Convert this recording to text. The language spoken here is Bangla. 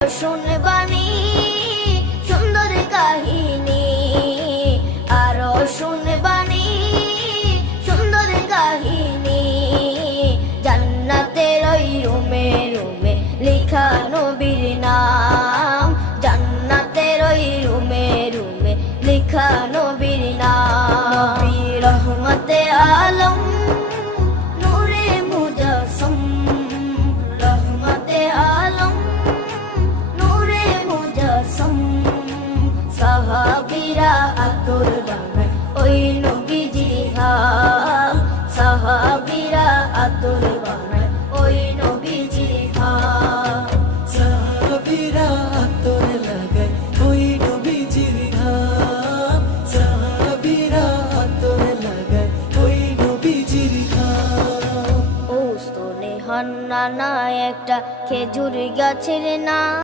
শুনবানি সুন্দর কাহিনী, আরো শুনবানি সুন্দর কাহিনী। জান্নাতের ওই রুমে রুমে লেখা নবীর নাম, জান্নাতের ওই রুমে রুমে লেখা নবীর নাম। নবী রহমতে আলম নূরে মুজাসসম, রহমতে আলম নূরে মুজাসসম। সাহাবীরা আতর বানায় ওই নবীজির ঘাম, সাহাবীরা আতর বানায় ওই নবীজির ঘাম। সাহাবীরা আতর লাগায় ওই নবীজির ঘাম, সাহাবীরা আতর লাগায় ওই নবীজির ঘাম। ও স্তনে হান্নানা একটা খেজুর গাছের নাম।